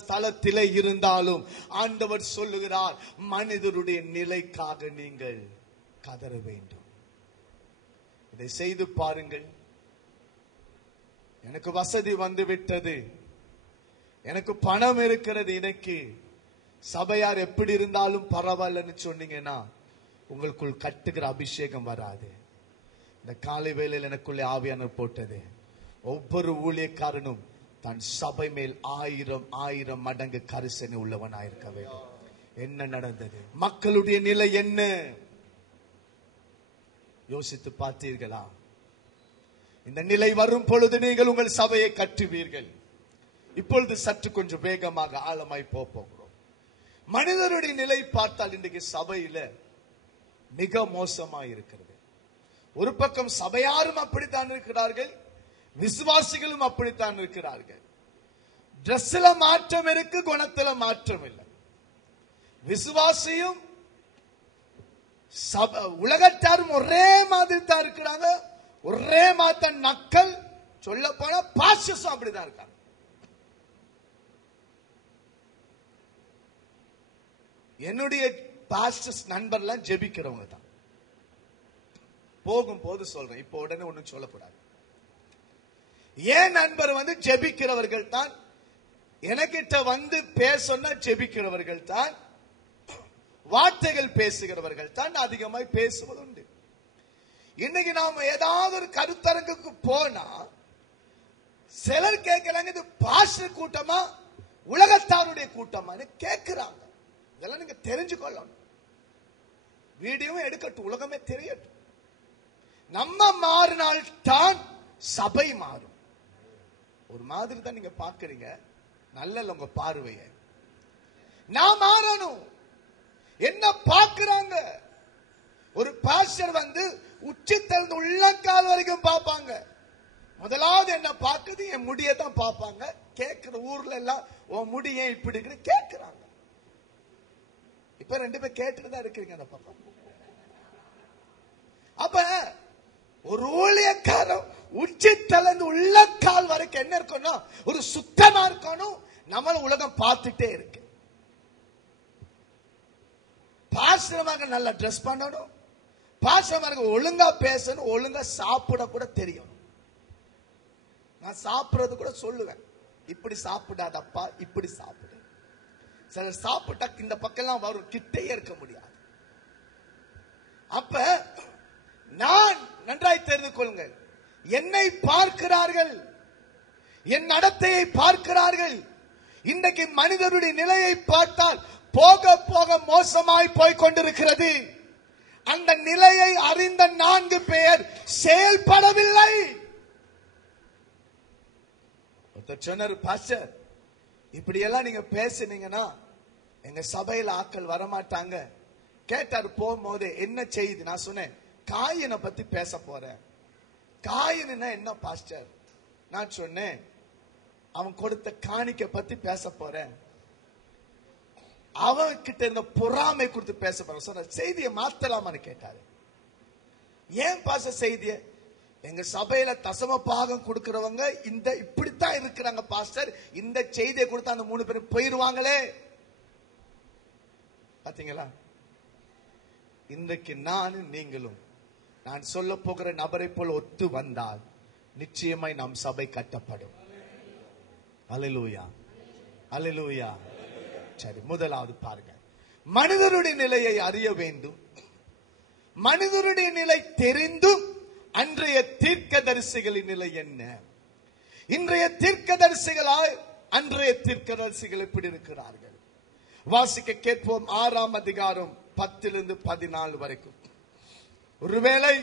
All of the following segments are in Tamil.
ஸ்தலத்திலே இருந்தாலும் ஆண்டவர் சொல்லுகிறார், மனிதருடைய நிலைக்காக நீங்கள் கதற வேண்டும். இதை செய்து பாருங்கள். எனக்கு வசதி வந்து விட்டது, எனக்கு பணம் இருக்கிறது, எனக்கு சபையார் எப்படி இருந்தாலும் பரவாயில்லன்னு சொன்னீங்கன்னா உங்களுக்குள் கட்டுகிற அபிஷேகம் வராது. இந்த காலை வேளையில் எனக்குள்ளே ஆவியானவர் போட்டது, ஒவ்வொரு ஊழியக்காரனும் தன் சபை மேல் 1000 மடங்கு கரிசனை உள்ளவனாயிருக்க வேண்டும். என்ன நடந்தது? மக்களுடைய நிலை என்ன யோசித்து பார்த்தீர்களா? இந்த நிலை வரும் பொழுது நீங்கள் உங்கள் சபையை கட்டுவீர்கள். இப்பொழுது சற்று கொஞ்சம் வேகமாக ஆழமாய் போகிறோம். மனிதருடைய நிலை பார்த்தால் இன்றைக்கு சபையில மிக மோசமாய் இருக்கிறது. ஒரு பக்கம் சபையாரும் அப்படித்தான் இருக்கிறார்கள், விசுவாசிகளும் அப்படித்தான் இருக்கிறார்கள். டிரெஸ்ல மாற்றம் இருக்கு, குணத்துல மாற்றம் இல்லை. விசுவாசியும் உலகத்தாரும் ஒரே மாதிரி தான் இருக்கிறாங்க, ஒரே மாதிரி நக்கல். சொல்ல போனா பாஸ்டர்ஸும் அப்படிதான் இருக்காங்க. என்னுடைய பாஸ்டர்ஸ் நண்பர்லாம் ஜெபிக்கிறவங்க தான். போகும்போது சொல்றேன், இப்ப உடனே ஒண்ணும் சொல்லக்கூடாது. ஏன் நண்பர் வந்து ஜெபிக்கிறவர்கள் தான், எனக்கிட்ட வந்து பேசணும்னா ஜெபிக்கிறவர்கள் தான், வார்த்தைகள் பேசுகிறவர்கள் தான் அதிகமாய் பேசுவது உண்டு. இன்னைக்கு நாம ஏதாவது ஒரு கருத்தரங்குக்கு போனா சிலர் கேட்கிறாங்க, இது பாஸ்டர் கூட்டமா உலகத்தாருடைய கூட்டமான்னு கேட்கிறாங்க. இதெல்லாம் நீங்க தெரிஞ்சுக்கொள்ளணும். வீடியோவும் எடுக்கட்டும், உலகமே தெரியட்டும். நம்ம மாறினால் தான் சபை மாறும். ஒரு மாதிரி தான் நீங்க பாக்குறீங்க, நல்ல உங்க பார்வைய. நான் மாறணும். என்ன பாக்குறாங்க? ஒரு பாஸ்டர் வந்து உச்சி திறந்து உள்ளங்கால் வரைக்கும் பார்ப்பாங்க. முதலாவது என்ன பாக்குது? என் முடியை தான் பார்ப்பாங்க. கேட்கிற ஊர்ல எல்லாம் உன் முடி ஏன் இப்படி இருக்கு கேட்கிறாங்க. இப்ப 2 பேர் கேட்டுட்டு தான் இருக்கிறீங்க அந்த பக்கம். அப்ப ஒரு ஊழியக்காரன் உச்சி தளர்ந்து உள்ளக்கால் வரைக்கும் என்ன இருக்கணும்? ஒரு சுத்தமா இருக்கணும். நம்மள உலகம் பார்த்துட்டே இருக்கு. பாஸ்டரமாக நல்லா ட்ரெஸ் பண்ணணும், பாஸ்டரமாக ஒழுங்கா பேசணும், ஒழுங்கா சாப்பிட கூட தெரியணும். நான் சாப்பிடுறது கூட சொல்லுவேன், இப்படி சாப்பிடாதப்பா, இப்படி சாப்பிடு. சிலர் சாப்பிட்டா இந்த பக்கம் வரும், கிட்டே இருக்க முடியாது. அப்ப நான் நன்றாய் தெரிந்து கொள்ளுங்கள், என்னை பார்க்கிறார்கள், என் நடத்தையை பார்க்கிறார்கள். இன்றைக்கு மனிதருடைய நிலையை பார்த்தால் போக போக மோசமாய் போய் கொண்டிருக்கிறது. அந்த நிலையை அறிந்த 4 பேர் செயல்படவில்லை. சொன்னார், பாஸ்டர் இப்படி எல்லாம் நீங்க பேசுனீங்கன்னா எங்க சபையில ஆட்கள் வரமாட்டாங்க. கேட்டார் போகும்போது என்ன செய்தி? நான் சொன்னேன், காயினை பத்தி பேச போறேன். காயினா என்ன பாஸ்டர்? நான் சொன்னேன், அவன் கொடுத்த காணிக்கை பத்தி பேச போறேன். அவன் கிட்ட இருந்த பொறாமை கொடுத்து பேச போறேன். சொன்ன செய்தியை மாத்தலாமான்னு கேட்டாரு. ஏன் பாஸ்டர் செய்திய? எங்க சபையில தசம பாகம் கொடுக்கிறவங்க இந்த இப்படித்தான் இருக்கிறாங்க பாஸ்டர், இந்த செய்தியை கொடுத்தா அந்த 3 பேரும் போயிருவாங்களே. பாத்தீங்களா? இன்றைக்கு நானும் நீங்களும் நான் சொல்ல போகிற நபரை போல் ஒத்து வந்தால் நிச்சயமாய் நாம் சபை கட்டப்படும். அல்லேலூயா, அல்லேலூயா. சரி, முதலாவது பாருங்க, மனிதருடைய நிலையை அறிய வேண்டும். மனிதருடைய நிலை தெரிந்தும் அன்றைய தீர்க்கதரிசிகளின் நிலை என்ன? இன்றைய தீர்க்கதரிசிகளாய் அன்றைய தீர்க்கதரிசிகள் எப்படி இருக்கிறார்கள்? வாசிக்க கேட்போம். 6ஆம் அதிகாரம் 10 - 14 வரைக்கும். ஒருவேளை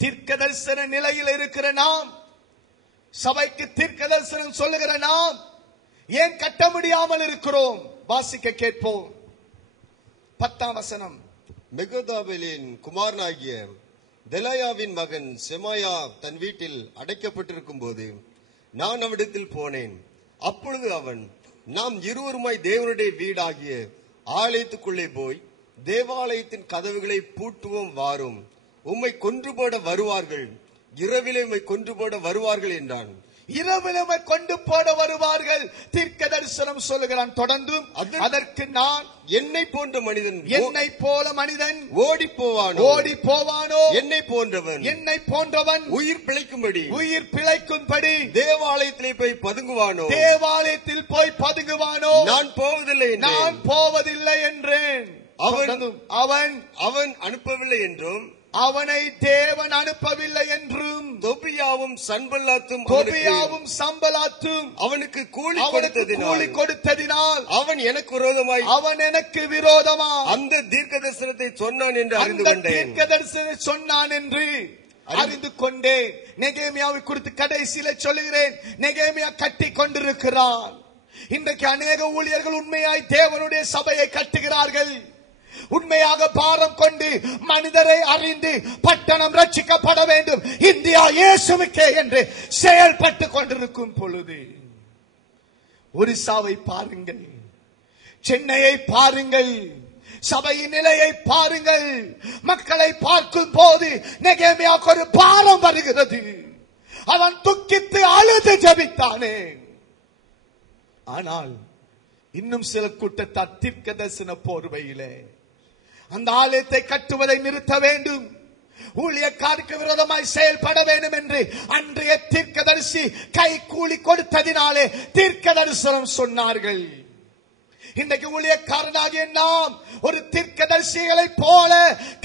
தீர்க்கதரிசன நிலையில் இருக்கிற நாம், சபைக்கு தீர்க்கதரிசனம் சொல்லுகிற நாம் ஏன் கட்ட முடியாமல் இருக்கிறோம்? வாசிக்க கேட்போம். 10ஆம் வசனம். மெகுதாபேலின் குமாரனாகிய தெலாயாவின் மகன் செமாயா தன் வீட்டில் அடைக்கப்பட்டிருக்கும் போது நான் அவனிடத்தில் போனேன். அப்பொழுது அவன், நாம் இருவருமாய் தேவனுடைய வீடாகிய ஆலயத்துக்குள்ளே போய் தேவாலயத்தின் கதவுகளை பூட்டுவோம், வாரும், உம்மை கொன்று போட வருவார்கள், இரவிலே உம்மை கொன்று போட வருவார்கள் என்றான். இரவிலுமை கொண்டு போட வருவார்கள். தீர்க்க தரிசனம் சொல்லுகிறான். தொடர்ந்தும் அதற்கு நான் என்னை போன்ற மனிதன் என்னை போல மனிதன் ஓடி போவானோ என்னை போன்றவன் உயிர் பிழைக்கும்படி தேவாலயத்தில் போய் பதுங்குவானோ நான் போவதில்லை என்றேன். அவன் அனுப்பவில்லை என்றும் அவனை தேவன் அனுப்பவில்லை என்றும் தொபியாவும் சம்பலாத்தும் அவனுக்கு கூலி கொடுத்ததினால் அவன் எனக்கு விரோதமாய் அந்த தீர்க்க தரிசனத்தை சொன்னான் என்று அறிந்து கொண்டேன். நெகேமியாவை குறித்து கடைசியில சொல்லுகிறேன். நெகேமியா கட்டி கொண்டிருக்கிறான். இன்றைக்கு அநேக ஊழியர்கள் உண்மையாய் தேவனுடைய சபையை கட்டுகிறார்கள். உண்மையாக பாரம் கொண்டு மனிதரை அறிந்து பட்டணம் ரட்சிக்கப்பட வேண்டும், இந்தியா இயேசுவுக்கே என்று செயல்பட்டு கொண்டிருக்கும் பொழுது ஒரிசாவை பாருங்கள், சென்னையை பாருங்கள், சபையின் நிலையை பாருங்கள். மக்களை பார்க்கும் போது நெகேமியாவுக்கு ஒரு பாரம் வருகிறது. அவன் துக்கித்து அழுது ஜெபித்தானே. ஆனால் இன்னும் சில கூட்டத்தார் தீர்க்க தரிசன போர்வையிலே அந்த ஆலயத்தை கட்டுவதை நிறுத்த வேண்டும், ஊழியக்காருக்கு விரோதமாய் செயல்பட வேண்டும் என்று அன்றைய தீர்க்கதரிசி கை கூலி கொடுத்ததினாலே தீர்க்க தரிசனம் சொன்னார்கள். இன்றைக்கு ஊழியக்காரனாகிய நாம் ஒரு தீர்க்கதரிசிகளை போல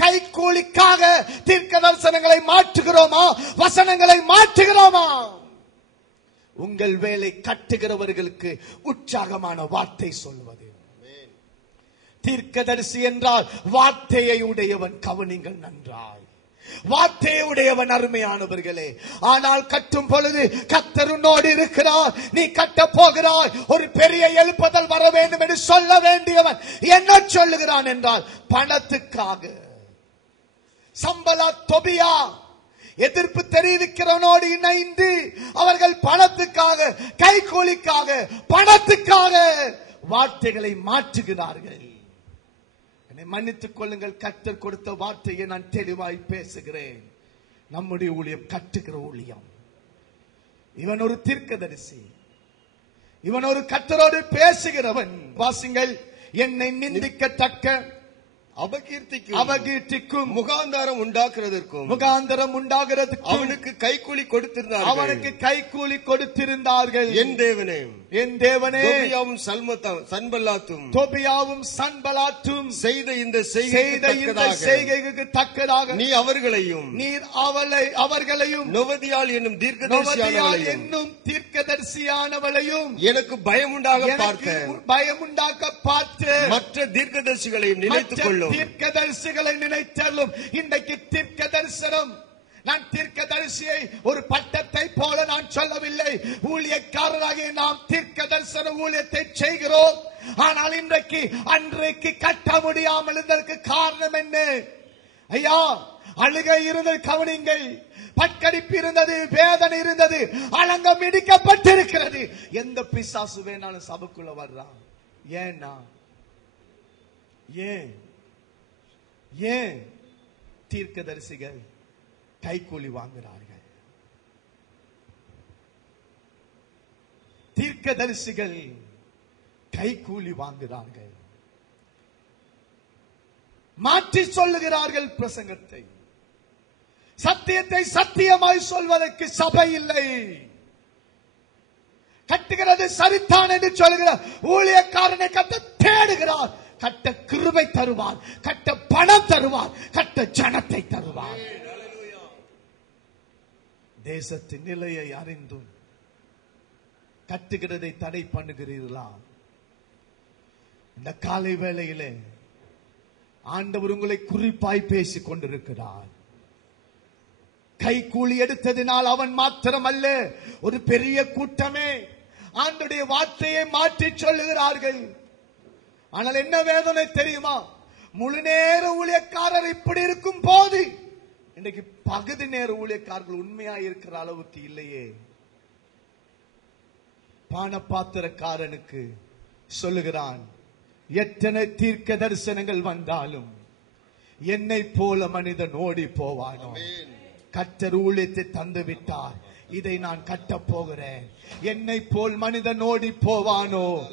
கை கூலிக்காக தீர்க்க தரிசனங்களை மாற்றுகிறோமா, வசனங்களை மாற்றுகிறோமா? உங்கள் வேலை கட்டுகிறவர்களுக்கு உற்சாகமான வார்த்தை சொல்வது. தீர்க்கதரிசி என்றால் வார்த்தையை உடையவன். கவனிங்கள் நன்றாய், வார்த்தையை உடையவன் அருமையானவர்களே. ஆனால் கட்டும் பொழுது கர்த்தர் உன்னோடு இருக்கிறார், நீ கட்ட போகிறாய், ஒரு பெரிய எழுப்புதல் வர வேண்டும் என்று சொல்ல வேண்டியவன் என்ன சொல்லுகிறான் என்றால் பணத்துக்காக. சம்பலா தொபியா எதிர்ப்பு தெரிவிக்கிறவனோடு இணைந்து அவர்கள் பணத்துக்காக, கைகூலிக்காக, பணத்துக்காக வார்த்தைகளை மாற்றுகிறார்கள். மன்னித்துக் கொள்ளுங்கள், கர்த்தர் கொடுத்த வார்த்தையை நான் தெளிவாய் பேசுகிறேன். நம்முடைய ஊழியம் கட்டுகிற ஊழியம். இவன் ஒரு தீர்க்கதரிசி, இவன் ஒரு கர்த்தரோடு பேசுகிறவன். வாசிங்கள், என்னை நிந்திக்கத்தக்க அபகீர்த்திக்கும் முகாந்தாரம் உண்டாக்குறதற்கும் அவனுக்கு கைக்கூலி கொடுத்திருந்தார்கள். என் தேவனே தொபியாவும் சன்பலாத்தும் செய்த இந்த செய்கைக்கு தக்கதாக நீர் அவர்களையும் நொவதியாள் என்னும் தீர்க்கதரிசியானவளையும் எனக்கு பயமுண்டாக பார்த்து மற்ற தீர்க்கதரிசிகளையும் நினைத்துக் கொள்ளும். தீர்க்கதரிசிகளை நினைத்தாலும் இன்றைக்கு தீர்க்க தரிசனம், நான் தீர்க்கதரிசியை ஒரு பட்டத்தை போல நான் சொல்லவில்லை. ஊழியக்காரராக நாம் தீர்க்க தரிசன ஊழியத்தை செய்கிறோம். ஆனால் அன்றைக்கு கட்ட முடியாமல் இருந்ததற்கு காரணம் என்ன? ஐயா, அழுகை இருந்தது, கவனிங்கள். பட்கடிப்பு இருந்தது, வேதனை இருந்தது, அலங்கம் இடிக்கப்பட்டிருக்கிறது. எந்த பிசாசு வேணாலும் சபைக்குள்ள வர்றான். ஏன் தீர்க்கதரிசிகள் கைக்கூலி வாங்குகிறார்கள்? தீர்க்கதரிசிகள் கைக்கூலி வாங்குகிறார்கள், மாற்றி சொல்லுகிறார்கள் பிரசங்கத்தை. சத்தியத்தை சத்தியமாய் சொல்வதற்கு சபை இல்லை. கட்டுகிறது சரித்தான் என்று சொல்லுகிறார். ஊழியக்காரனை கட்ட தேடுகிறார். கட்ட கிருபை தருவார், கட்ட பணம் தருவார், கட்ட ஜனத்தை தருவார். தேசத்தின் நிலையை அறிந்தும் கட்டுகிறதை தடை பண்ணுகிறீர்களா? இந்த காலை வேளையிலே ஆண்டவர் உங்களை குறிப்பாய் பேசிக் கொண்டிருக்கிறார். கைக்கூலி எடுத்ததினால் அவன் மாத்திரமல்ல, ஒரு பெரிய கூட்டமே ஆண்டவருடைய வார்த்தையை மாற்றி சொல்லுகிறார்கள். ஆனால் என்ன வேதனை தெரியுமா? முழு நேர ஊழியக்காரர் இப்படி இருக்கும் போது இன்றைக்கு பகுதி நேர ஊழியக்காரர்கள் உண்மையா இருக்கிற அளவுக்கு இல்லையே. பானபாத்திரக்காரனுக்கு சொல்லுகிறான், எத்தனை தீர்க்க தரிசனங்கள் வந்தாலும் என்னை போல மனிதன் ஓடி போவானோ. கர்த்தர் ஊழியத்தை தந்து விட்டார், இதை நான் கட்டப் போகிறேன். என்னை போல் மனிதன் ஓடி போவானோ?